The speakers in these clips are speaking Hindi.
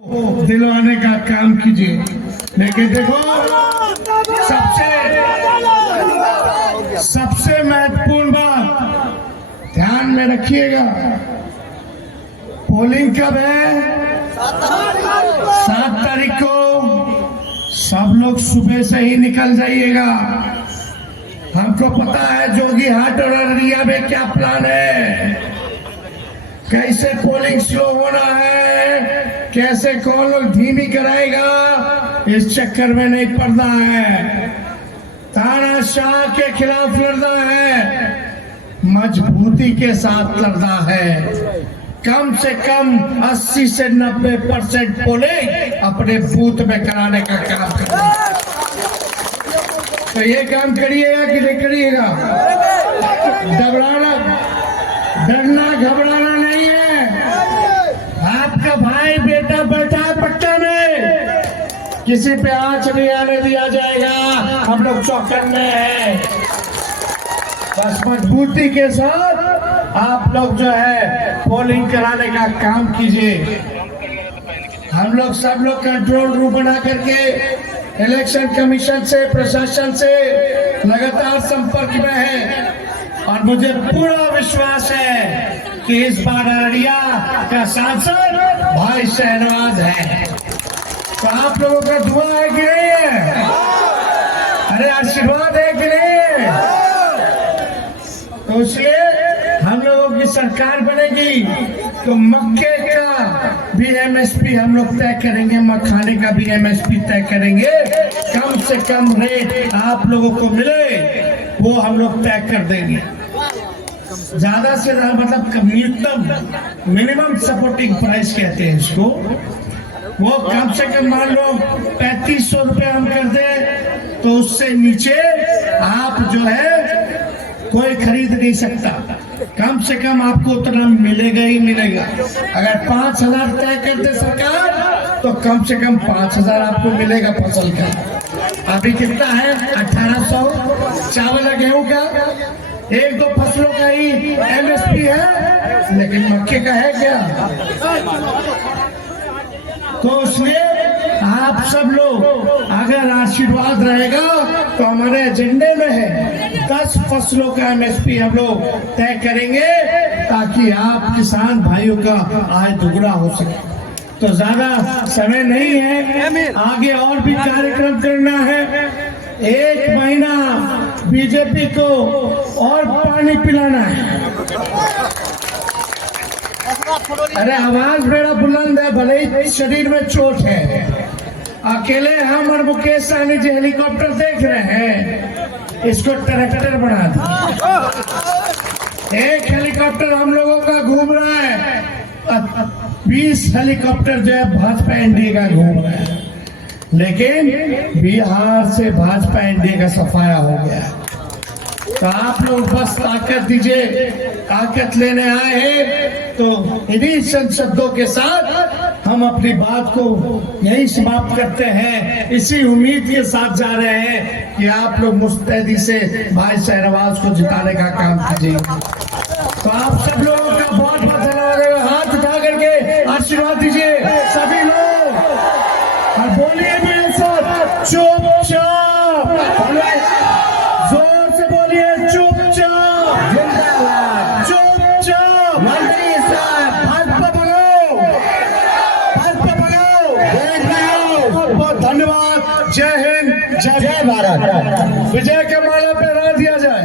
दिलवाने का काम कीजिए। लेकिन देखो सबसे महत्वपूर्ण बात ध्यान में रखिएगा, पोलिंग कब है? 7 तारीख को। सब लोग सुबह से ही निकल जाइएगा। हमको पता है जोगी हाट और अररिया में क्या प्लान है, कैसे पोलिंग स्लो होना है, कैसे कौन लोग धीमी कराएगा, इस चक्कर में नहीं पड़ना है। तानाशाह के खिलाफ लड़ना है, मजबूती के साथ लड़ना है। कम से कम 80 से 90% पोलिंग अपने बूथ में कराने का काम करना है। तो ये काम करिएगा कि नहीं करिएगा? डरना घबराना नहीं है। आपका भाई बेटा बैठा है पट्टा में, किसी पे आंच नहीं आने दिया जाएगा। हम लोग चौकन्ने हैं। बस मजबूती के साथ आप लोग जो है पोलिंग कराने का काम कीजिए। हम लोग सब लोग कंट्रोल रूम बना करके इलेक्शन कमीशन से, प्रशासन से लगातार संपर्क में है और मुझे पूरा विश्वास है कि इस बार अररिया का सांसद भाई शहनवाज है। तो आप लोगों का दुआ है कि नहीं है? अरे आशीर्वाद है कि नहीं? तो इसलिए हम लोगों की सरकार बनेगी तो मक्के का भी एमएसपी हम लोग तय करेंगे, मखाने का भी एमएसपी तय करेंगे। कम से कम रेट आप लोगों को मिले वो हम लोग तय कर देंगे। ज्यादा से ज्यादा मतलब न्यूनतम मिनिमम सपोर्टिंग प्राइस कहते हैं इसको, वो कम से कम मान लो 3500 रुपये हम कर दे तो उससे नीचे आप जो है कोई खरीद नहीं सकता। कम से कम आपको उतना मिलेगा ही मिलेगा। अगर 5000 तय करते सरकार तो कम से कम 5000 आपको मिलेगा फसल का। अभी कितना है? 1800 चावल या गेहूं का, 1-2 फसलों का ही एमएसपी है, लेकिन मक्के का है क्या? तो उसमें आप सब लोग अगर आशीर्वाद रहेगा तो हमारे एजेंडे में है 10 फसलों का एमएसपी हम लोग तय करेंगे ताकि आप किसान भाइयों का आय दुगना हो सके। तो ज्यादा समय नहीं है, आगे और भी कार्यक्रम करना है। 1 महीना बीजेपी को और पानी पिलाना है। अरे आवाज मेरा बुलंद है, भले ही शरीर में चोट है। अकेले हम और मुकेश सहनी जी हेलीकॉप्टर देख रहे हैं, इसको ट्रैक्टर बना दिया। एक हेलीकॉप्टर हम लोगों का घूम रहा है, 20 हेलीकॉप्टर जो है भाजपा एनडीए का घूम रहा है। लेकिन बिहार से भाजपा एनडीए का सफाया हो गया। तो आप लोग बस ताकत दीजिए, ताकत लेने आए हैं। तो इन्हीं संसदों के साथ हम अपनी बात को यही समाप्त करते हैं। इसी उम्मीद के साथ जा रहे हैं कि आप लोग मुस्तैदी से भाई शहनवाज को जिताने का काम कीजिए। तो आप सब लोगों का बहुत बहुत धन्यवाद। हाथ उठा करके आशीर्वाद दीजिए सभी लोग और बोलिए मेरे साथ चुपचाप, जोर से बोलिए चुपचाप, चुपचाप। भाजपा भगाओ, भाजपा भगाओ। बहुत बहुत धन्यवाद। जय हिंद, जय भारत। विजय के माला पे राह दिया जाए।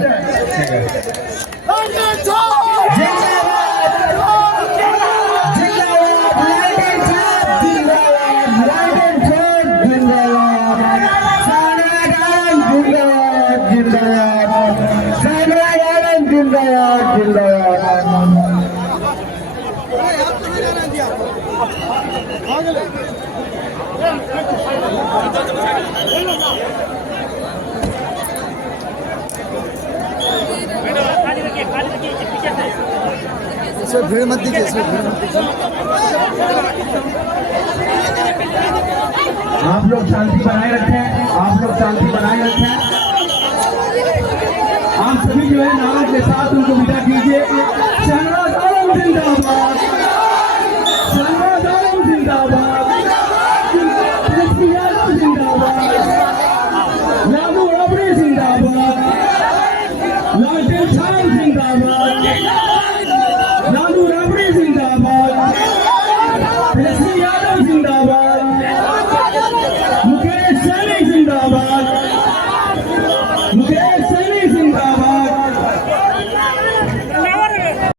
इसमें भीड़ मत दीजिए, इसमें भीड़ मत दीजिए। आप लोग शांति बनाए रखें, आप लोग शांति बनाए रखें। आप सभी जो है नारों के साथ उनको विदा कीजिए। शहनवाज आलम जिंदाबाद।